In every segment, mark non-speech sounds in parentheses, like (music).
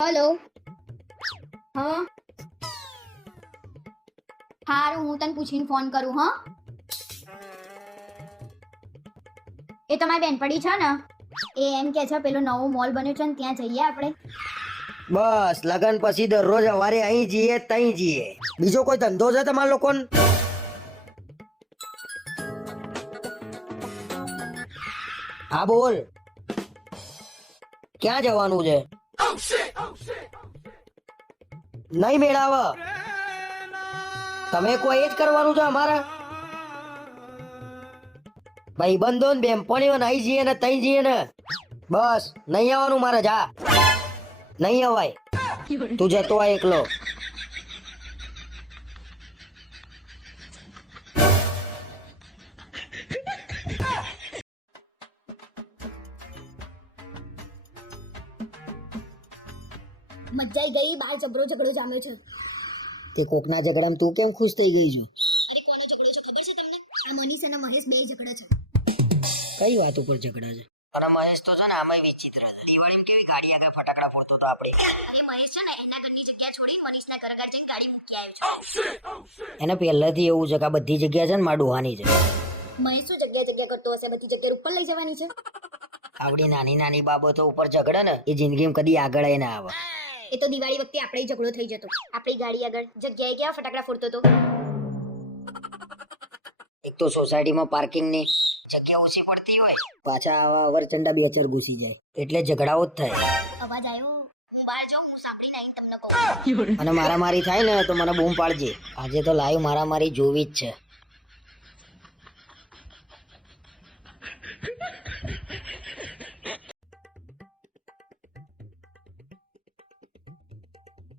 Hello. હા. હારું, હું તને પૂછીને ફોન કરું, હા? એ તમારી બેનપડી છે ને. એ એમ કે છે, પેલો નવો મોલ બન્યો છે ને, ત્યાં જઈએ આપણે. બસ, લગન પછી દરરોજ સવારે અહીં જઈએ તઈ જઈએ. બીજો કોઈ ધંધો છે તમારા લોકોને? હા, બોલ. ક્યાં જવાનું છે? નહીં મેળાવ. તમે કોઈ એ જ કરવાનું છે ભાઈ, બંધો ને બેનપણીઓ નહીં જઈએ ને તઈ જઈએ ને. બસ, નહીં આવવાનું મારે, જા. નહીં અવાય. તું જતો આ એકલો. મજાઈ ગઈ બાર જબરો ઝઘડો જામ્યો છે. તે કોકના ઝઘડામાં તું કેમ ખુશ થઈ ગઈ છું? અરે કોનો ઝઘડો છે ખબર છે તમને? આ મનીષ અને મહેશ બે ઝઘડા છે. કઈ વાત ઉપર ઝઘડા છે? અને મહેશ તો છે ને આમાં વિચિત્ર છે. દિવાળીમાં કેવી ગાડી આગળ ફટાકડા ફોડતો તો આપણે અને મહેશ છે ને એના ઘરની જગ્યા છોડી મનીષના ઘર ઘર જઈને ગાડી મૂકી આવ્યો છે. એને પહેલેથી એવું છે કે આ બધી જગ્યા છે ને માં ડોહાની છે. મહેશ શું જગ્યા જગ્યા કરતો હશે? બધી જગ્યા ઉપર લઈ જવાની છે? આવડી નાની નાની બાબતો ઉપર ઝઘડે ને એ જિંદગીમાં કદી આગળ આય ના આવે. એ તો દિવાળી વખતે આપણે ઝઘડો થઈ જતો. આપણી ગાડી આગળ જગ્યાએ ગયા ફટાકડા ફોડતો તો? એક તો સોસાયટીમાં પાર્કિંગની જગ્યા ઓછી પડતી હોય પાછા આવા અવરચંડા બે ચાર ઘૂસી જાય એટલે ઝઘડાઓ જ થાય. અવાજ આવ્યો હું બહાર જાઉં હું સાંભળી નહીં તમને કહું. અને મારામારી થાય ને તો મને બૂમ પાડજે. આજે તો લાઈવ મારામારી જોવી જ છે.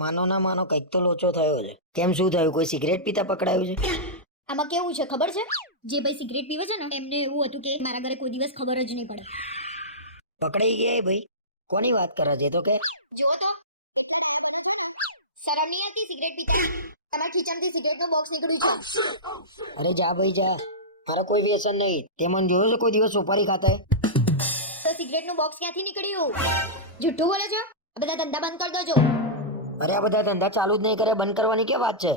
માનો ના માનો કંઈક તો લોચો થયો છે. કેમ શું થયું? કોઈ સિગરેટ પીતા પકડાયું છે? આમાં કેવું છે? ખબર છે? જે ભાઈ સિગરેટ પીવે છે ને એમને એવું હતું કે મારા ઘરે કોઈ દિવસ ખબર જ નહીં પડે. પકડાઈ ગયા એ ભાઈ? કોની વાત કરે છે તો કે? જો તો. શરમ નહીં આવતી સિગરેટ પીતા. તમારા ખીચામાંથી સિગરેટનું બોક્સ નીકળ્યું છે. અરે જા ભાઈ જા. મારો કોઈ વ્યસન નહીં. તે મને જોયો છે કોઈ દિવસ સુપારી ખાતા? તો સિગરેટનું બોક્સ ક્યાંથી નીકળ્યું? જુઠ્ઠું બોલે છો? બધા ધંધા બંધ કરી દોજો. અરે આ બધા ધંધા ચાલુ જ નહીં કરે, બંધ કરવાની કે વાત છે?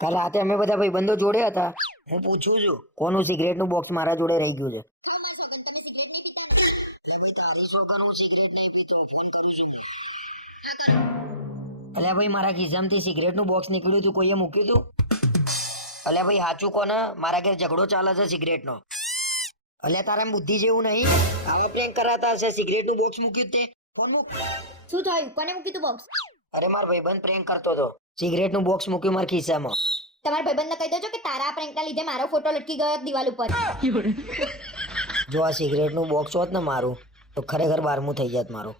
કાલ રાતે અમે બધા ભાઈબંધો જોડે હતા. હું પૂછું છું, કોનું સિગરેટનું બોક્સ મારા જોડે રહી ગયું છે? ભાઈ સિગરેટ અલ્યા ભાઈ, મારા ખિસ્સામાંથી સિગરેટનું બોક્સ નીકળ્યું હતું કોઈએ મૂક્યું હતું અલ્યા ભાઈ, સાચું કોને? મારા ઘેર ઝઘડો ચાલે છે સિગરેટનો. અલ્યા, તારા બુદ્ધિ જેવું નહીં? આવા પ્રેન્ક કરાતા હશે, સિગરેટનું બોક્સ મૂક્યું તે. શું થયું? કોને મૂક્યું તું બોક્સ અરે માર ભાઈબંધ પ્રેંક કરતો હતો. સિગરેટનું બોક્સ મૂક્યું મારા ખિસ્સામાં. તમારા ભાઈબંધને કહી દેજો કે તારા પ્રેન્કના લીધે મારો ફોટો લટકી ગયો દિવાલ ઉપર. (laughs) જો આ સિગરેટનું બોક્સ હોત ને મારું તો ખરેખર બારમું થઈ જાત મારું.